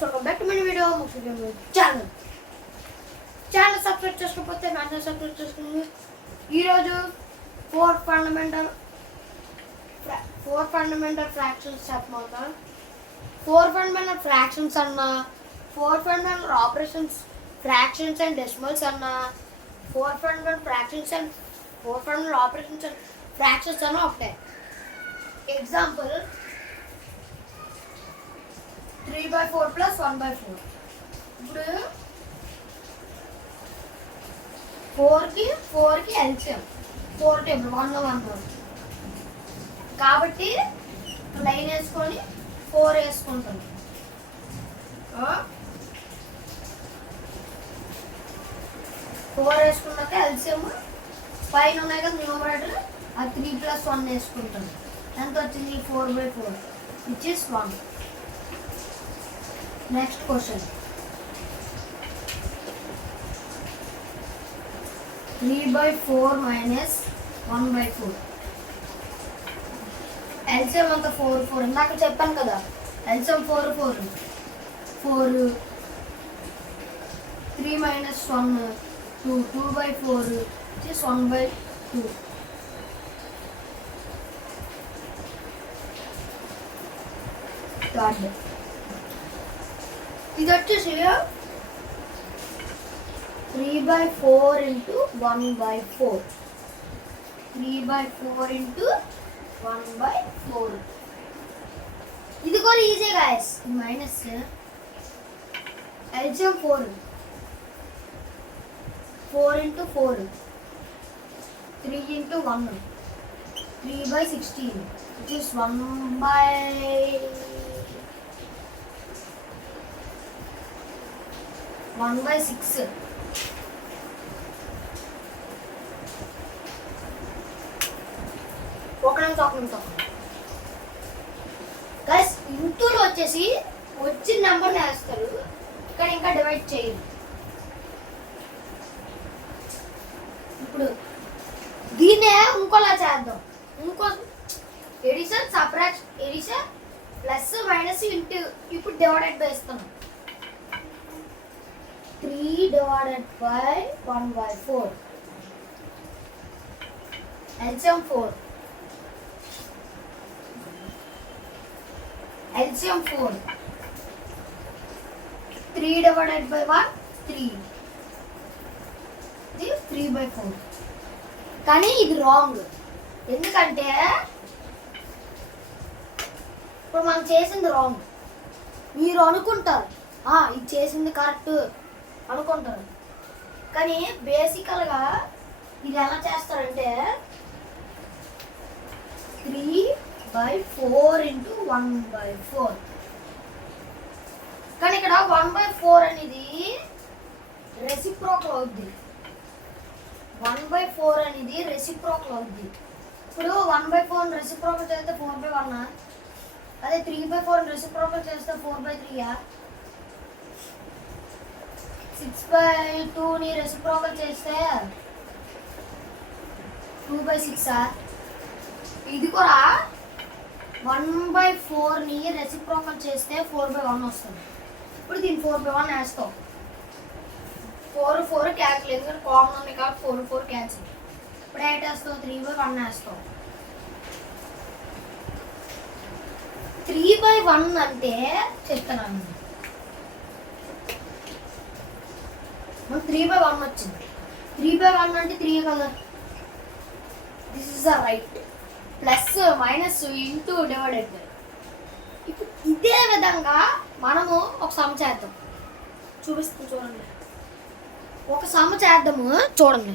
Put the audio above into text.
guys, welcome back to my video channel. Channel subscribe చేసుకోకపోతే వెంటనే subscribe చేసుకోండి. ఈ రోజు four fundamental fractions చెప్పమన్నా. Four fundamental fractions అన్నా, four fundamental operations fractions and decimals అన్నా, four fundamental fractions and four fundamental operations and fractions అన్నా ఒకటే. Example 3/4 plus 1/4. ఇప్పుడు 4 కి LCM 4 టేబుల్ 1 కాబట్టి లైన్ వేసుకొని 4 వేసుకుంటాం. 4 వేసుకున్నాక LCM పైన ఉన్నాయి కదా న్యూమరేటర్ ఆ 3 + 1 వేసుకుంటాం. ఎంత వచ్చింది? 4/4 which is 1. Next question. 3/4 minus 1/4. LCM అంతా 4 ఇందాక చెప్పాను కదా, LCM 4 3 minus 1 2/4 which is 1/2. Third. ఇది వచ్చేసి 3/4 into 1/4. 3/4 into 1/4. ఇది కూడా easy guys. Minus LCM 4 into 4 3 into 1 3/16 which is 1/6. ఒక నిమిషం గైస్, ఇంటూలో వచ్చేసి వచ్చిన నెంబర్ వేస్తారు, ఇక్కడ ఇంకా డివైడ్ చేయరు. ఇప్పుడు దీన్నే ఇంకోలా చేద్దాం. ఇంకో addition subtraction, addition plus minus into ఇప్పుడు డివైడెడ్ బై ఇస్తున్నాం. 3/1/4 LCM 4 3/1 3 ఇది 3/4. కానీ ఇది రాంగ్. ఎందుకంటే ఇప్పుడు మనం చేసింది రాంగ్. మీరు అనుకుంటారు ఇది చేసింది కరెక్ట్ అనుకుంటారు, కానీ బేసికల్గా ఇది ఎలా చేస్తారంటే 3/4 into 1/4. కానీ ఇక్కడ 1/4 అనేది రెసిప్రోకల్ అవుద్ది. 1/4 అనేది రెసిప్రోకల్ అవుద్ది. ఇప్పుడు 1/4 రెసిప్రోకల్ చేస్తే 4/1. అదే 3/4 రెసిప్రోకల్ చేస్తే 4/3. 6/2ని రెసిప్రోకల్ చేస్తే 2/6. ఇది కూడా 1/4ని రెసిప్రోకల్ చేస్తే 4/1 వస్తుంది. ఇప్పుడు దీన్ని 4/1 వేస్తాం. 4 క్యాన్సిల్, ఎందుకంటే కామన్ ఉంది కాబట్టి 4 క్యాన్సిల్. ఇప్పుడు ఏంటి వేస్తాం? 3/1 వేస్తాం. 3/1 అంటే చెప్తున్నాను, 3/1 వచ్చింది. 3/1 అంటే 3 కదా. This is the right. Plus minus into divided. ఇప్పుడు ఇదే విధంగా మనము ఒక సమ్ చేద్దాం. చూపిస్తాం చూడండి. ఒక సమ్ చేద్దాము చూడండి.